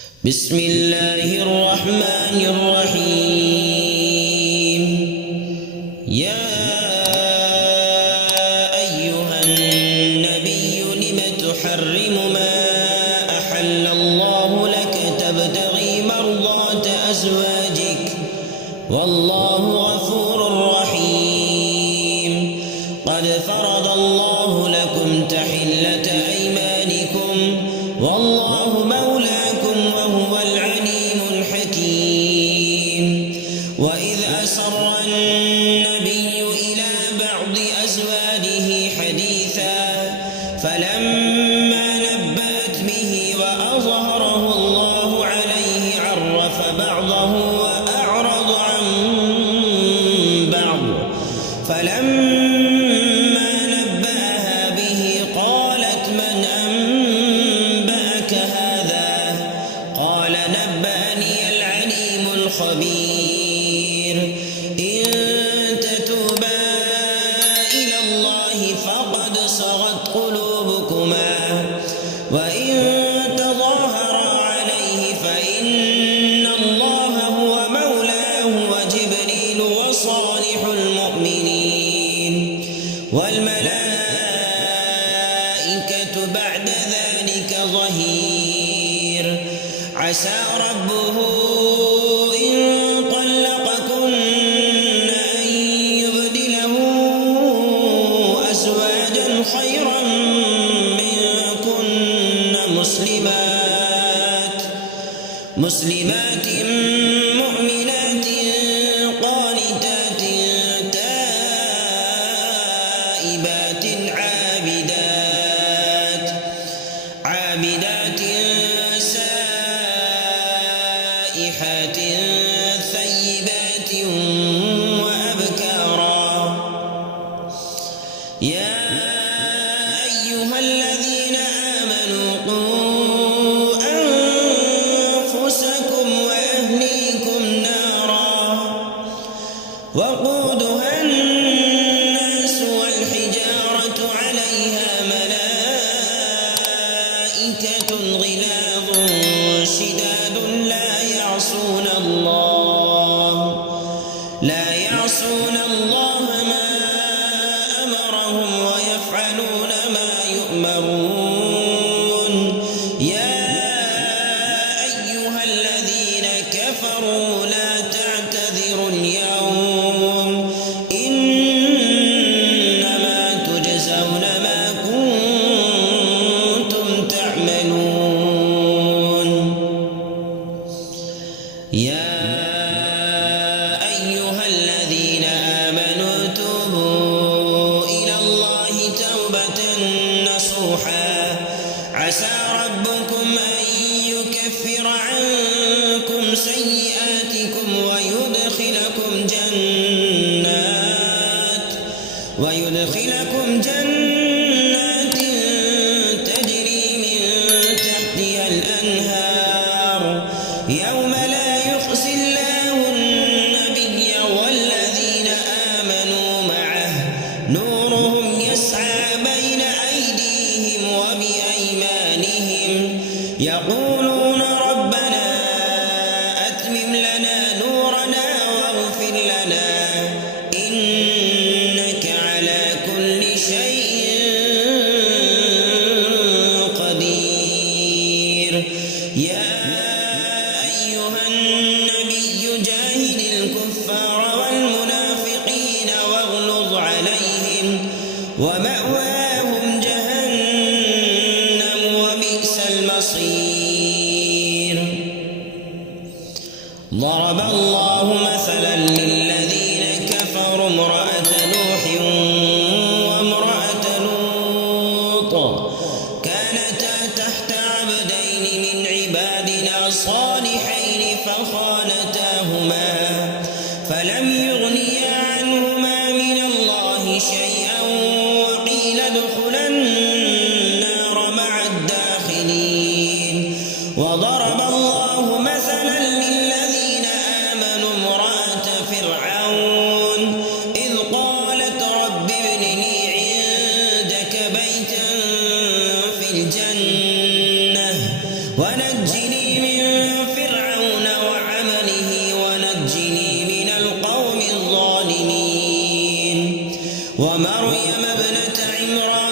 بسم الله الرحمن الرحيم. يا أيها النبي لم تحرم ما أحل الله لك تبتغي مرضات أزواجك والله غفور رحيم. قد فرض الله لكم تحلة أيمانكم والله مولاكم وهو العليم الحكيم. وإذ أسر النبي إلى بعض أزواجه حديثا فلما نبأت به وأظهره الله عليه عرف بعضه وأعرض عن بعض. فلما نبأها به قالت من أنبأك هذا؟ قال نبأني العليم الخبير. إن تتوبا إلى الله فقد صغت قلوبكما وإن تظاهرا عليه فإن الله هو مولاه وجبريل وصالح المؤمنين والملائكة بعد ذلك ظهير. عسى ربه إن طلقكن أن يبدله أزواجا خيرا منكن مسلمات مؤمنات قانتات تائبات عابدات سائحات ثيبات وأبكارا. يا أيها الذين آمنوا قوا أنفسكم وأهليكم نارا وقودها الناس والحجارة عليها ملائكة غلاظ شداد لا يعصون الله ما أمرهم ويفعلون ما يؤمرون. يا أيها الذين كفروا لا تعتذروا اليوم إنما تجزون ما كنتم تعملون. يا أيها الذين آمنوا توبوا إلى الله توبة نصوحا عسى ربكم أن يكفر عنكم سيئاتكم ويدخلكم جنات تجري من تحتها الأنهار يوم لا يخزي الله النبي والذين آمنوا معه نورهم يسعى بين أيديهم وبأيمانهم يقولون ربنا أتمم لنا نورنا واغفر لنا إنك على كل شيء قدير. يا أيها النبي جاهد الكفار والمنافقين واغلظ عليهم ومأواهم جهنم وبئس المصير. ضرب الله مثلا للذين كفروا امرأة نوح وامرأة لوط كانتا تحت عبدين من عبادنا صالحين فخانتاهما فلم يغنيا عنهما من الله شيئا وقيل ادخلا النار مع الداخلين. وضرب الله مثلا للذين آمنوا امرأة فرعون إذ قالت رب ابن لي عندك بيتا في الجنة ونجني من ابنة عمران